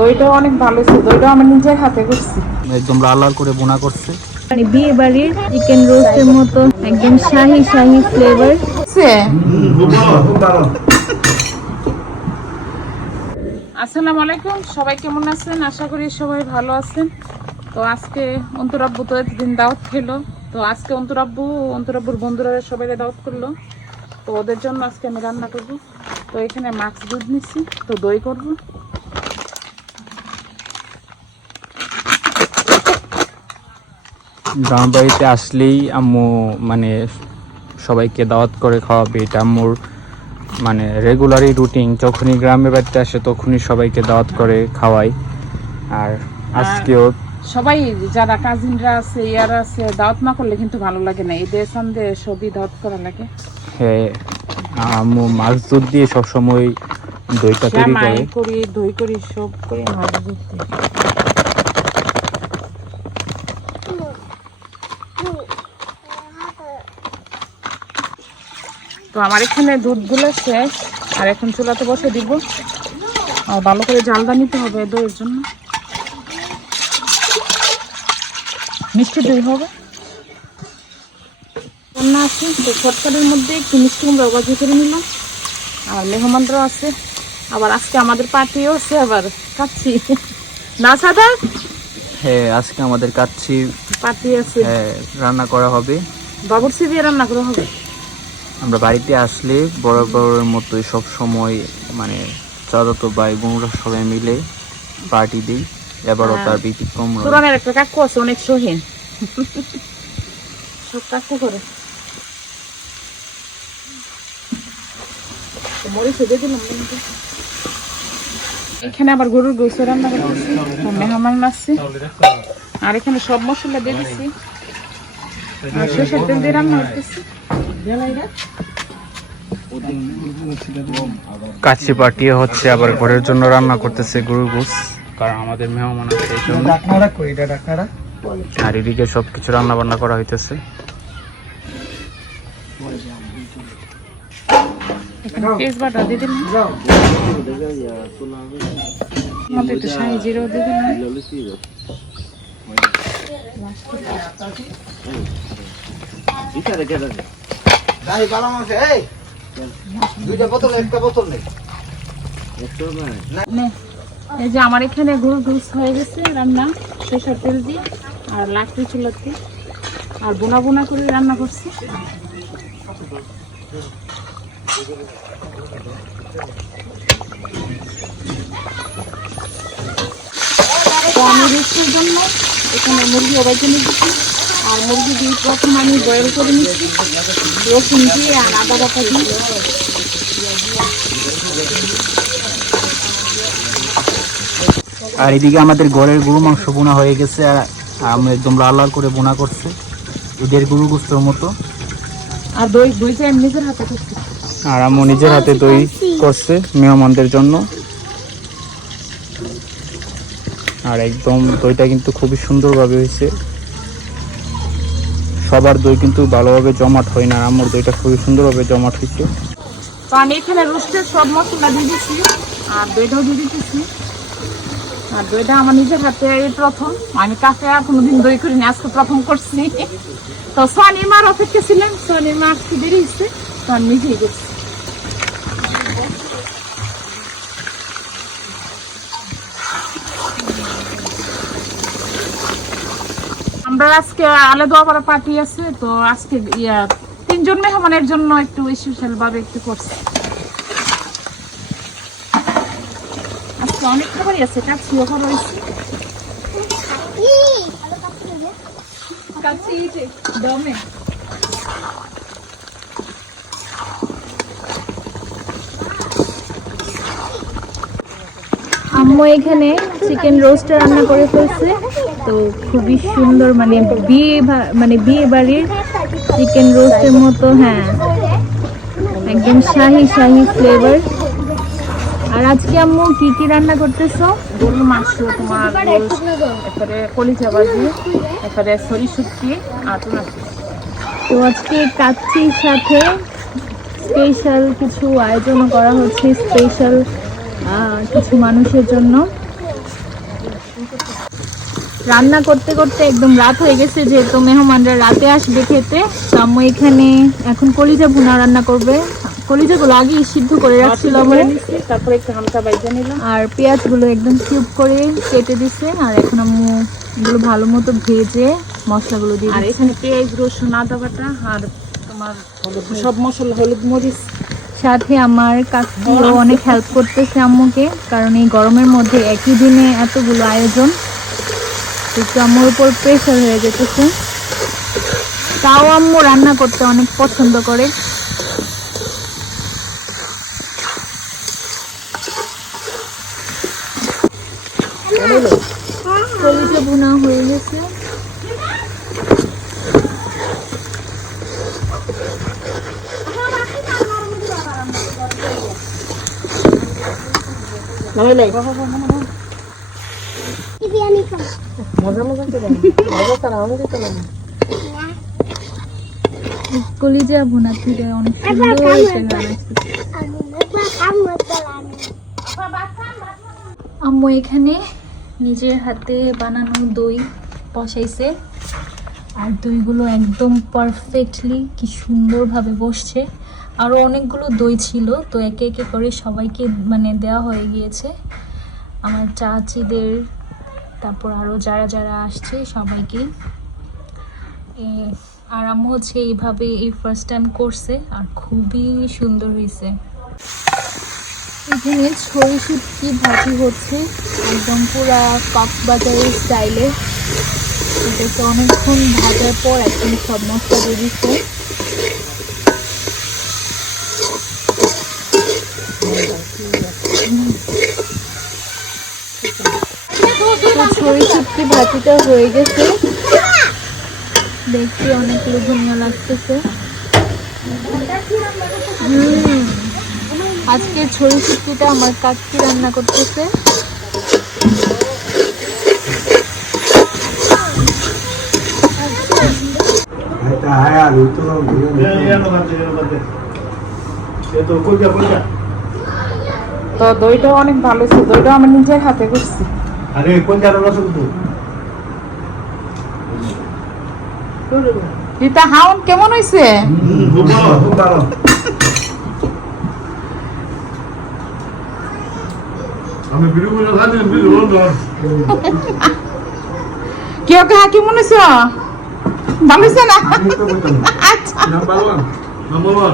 দইটা অনেক ভালো ছিল দইটা আমি নিজের হাতে করছি। একদম লাল লাল করে বোনা করছে। মানে বিয়ে বাড়ির চিকেন রোস্টের মতো একদম শাহি শাহি ফ্লেভার আসসালামু আলাইকুম সবাই কেমন আছেন? আশা করি সবাই ভালো আছেন। তো আজকে অন্তরাব্বু তো দিন দাওয়াত খেলো তো আজকে অন্তরাব্বু অন্তরাব্বুর বন্ধুরা সবাই দাওয়াত করল। তো ওদের জন্য আজকে আমি রান্না করব। তো এখানে মাছ দুধ নিচ্ছি তো দই করব। গ্রাম বাড়িতে আসলেই আম্মু মানে সবাইকে দাওয়াত করে খাওয়াবে এটা আম্মুর মানে রেগুলারই রুটিন যখনই গ্রামের বাড়িতে আসে তখনই সবাইকে দাওয়াত করে খাওয়াই আর আজকেও সবাই যারা কাজিনরা আছে ইয়ার আছে দাওয়াত না করলে কিন্তু ভালো লাগে না। ঈদের সন্ধে সবই দাওয়াত করা লাগে। হ্যাঁ, আম্মু মাছ দুধ দিয়ে সবসময় দইটা তৈরি করে। করি দই করি সব করি মাছ দুধ দিয়ে। তো আমার এখানে দুধগুলো শেষ আর এখন চুলাতে বসে দিব। আর ভালো করে জালদা নিতে হবে দইয়ের জন্য। মিষ্টি দই হবে। রান্না আছে তো শর্টকাটের মধ্যে একটু মিষ্টি কুমড়া বাজি করে নিলাম। আর মেহমানরাও আছে। আবার আজকে আমাদের পার্টিও আছে আবার খাচ্ছি। না সাদা? হ্যাঁ আজকে আমাদের কাচ্ছি। পার্টি আছে। হ্যাঁ, রান্না করা হবে। বাবুরসি দিয়ে রান্না করা হবে। আমরা বাড়িতে আসলে বড় বড়ের মতোই সব সময় মানে চাচাতো ভাই বোনরা সবাই মিলে পার্টি দিই। এবারও তার ব্যতিক্রম। পুরানের একটা কাকু আছে অনেক সহীন সব কাকু করে। এখানে আবার গরুর গোস রান্না করতেছি মেহমান আসছে। আর এখানে সব মশলা দিয়ে দিচ্ছি আর সরষের তেল দিয়ে রান্না করতেছি। কাচ্চি পার্টি হচ্ছে আবার ঘরের জন্য রান্না করতেছে গরুর গোস কারণ আমাদের মেহমান আছে এই জন্য আর এদিকে সব কিছু রান্না বান্না করা হইতেছে দাহি ভালো মাছ এই দুইটা বোতল একটা বোতল নেই। এই যে আমার এখানে গরু ঘুষ হয়ে গেছে রান্না সরষের তেল দিয়ে আর লাকড়ি চুলাতে আর বোনা বোনা করে রান্না করছি। তো আমি রুটির জন্য এখানে মুরগি ওবাইতে নিয়েছি আর মুরগি দিয়ে প্রথম আমি বয়েল করে নিচ্ছি রসুন দিয়ে আর আদা বাটা দিয়ে। আর এদিকে আমাদের ঘরের গরু মাংস বোনা হয়ে গেছে আর আমি একদম লাল লাল করে বোনা করছে। ঈদের গরু গুস্তর মতো। আর দই দইটা আমি নিজের হাতে করছি। আর আম্মু নিজের হাতে দই করছে মেহমানদের জন্য। আর একদম দইটা কিন্তু খুবই সুন্দরভাবে হয়েছে। সবার দই কিন্তু ভালোভাবে জমাট হয় না আমার দইটা খুবই সুন্দরভাবে জমাট হয়েছে। তো আমি এখানে রোস্টের সব মশলা দিয়ে দিচ্ছি আর দইটাও দিয়ে দিতেছি। আর দইটা আমার নিজের হাতে প্রথম। আমি কাছে আর কোনোদিন দই করিনি, আজকে প্রথম করছি। তো সোয়ানি মার অপেক্ষা ছিলেন সোয়ানি মা আজকে হচ্ছে তো আমি নিজেই করছি। আমরা আজকে আলাদা আবার পার্টি আছে তো আজকে ইয়া তিনজন মেহমানের জন্য একটু স্পেশাল ভাবে একটু করছি। আজকে অনেক খাবারই আছে কাছি ওখানে রয়েছে। কাছি দমে। আম্মু এখানে চিকেন রোস্ট রান্না করে ফেলছে। তো খুবই সুন্দর মানে বিয়ে মানে বিয়ে বাড়ির চিকেন রোস্টের মতো হ্যাঁ। একদম শাহি শাহি ফ্লেভার আর আজকে আম্মু কি কি রান্না করতেছো? গরুর মাংস তোমার এরপরে কলিজা বাজি এরপরে সরি শুটকি আর তো আজকে কাচ্চির সাথে স্পেশাল কিছু আয়োজন করা হচ্ছে স্পেশাল কিছু মানুষের জন্য। রান্না করতে করতে একদম রাত হয়ে গেছে যেহেতু মেহমানরা রাতে আসবে খেতে। আম্মু এখানে এখন কলিজা ভুনা রান্না করবে। কলিজাগুলো আগে সিদ্ধ করে রাখছিল তারপরে একটু বাইজা নিলাম। আর পেঁয়াজগুলো একদম কিউব করে কেটে দিছে আর এখন আম্মু এগুলো ভালো মতো ভেজে মশলাগুলো দিয়ে আর এখানে পেঁয়াজ রসুন আদা বাটা আর তোমার সব মশলা হলুদ মরিচ। সাথে আমার কাকিও অনেক হেল্প করতেছে আম্মুকে, কারণ এই গরমের মধ্যে একই দিনে এতগুলো আয়োজন। একটু আম্মুর উপর প্রেশার হয়ে যেতেছে তাও আম্মু রান্না করতে অনেক পছন্দ করে। বোনা হয়ে গেছে। কলিজা বোনা থেকে অনেক সুন্দর একটা আম্মু এখানে নিজের হাতে বানানো দই বসাইছে। আর দইগুলো একদম পারফেক্টলি কি সুন্দরভাবে বসছে। আরও অনেকগুলো দই ছিল, তো একে একে করে সবাইকে মানে দেওয়া হয়ে গিয়েছে। আমার চাচিদের, তারপর আরও যারা যারা আসছে সবাইকে। আর আম্মু হচ্ছে এইভাবে এই ফার্স্ট টাইম করছে, আর খুবই সুন্দর হয়েছে। এখানে ছড়ি শুটকি ভাজি হচ্ছে, একদম পুরা কক্সবাজারের স্টাইলে এটাকে অনেকক্ষণ ভাজার পর একদম সব মশলা দিয়ে দিচ্ছে তো ছড়ি ভাজিটা হয়ে গেছে। দেখতে অনেক লোভনীয় লাগতেছে। হুম। আজকের ছড়ি শুটকিটা আমার কাকি রান্না করতেছে। তো দইটাও অনেক ভালো ছিল দইটাও আমি নিজের হাতে করছি আরে, কোন জায়গা রস তো রিতা হাউন কেমন হয়েছে আমি করে খাচ্ছি ভিডিও বন্ধ কেউ কে কেমন হয়েছে ভালো হয়েছে না? আচ্ছা। নাম্বার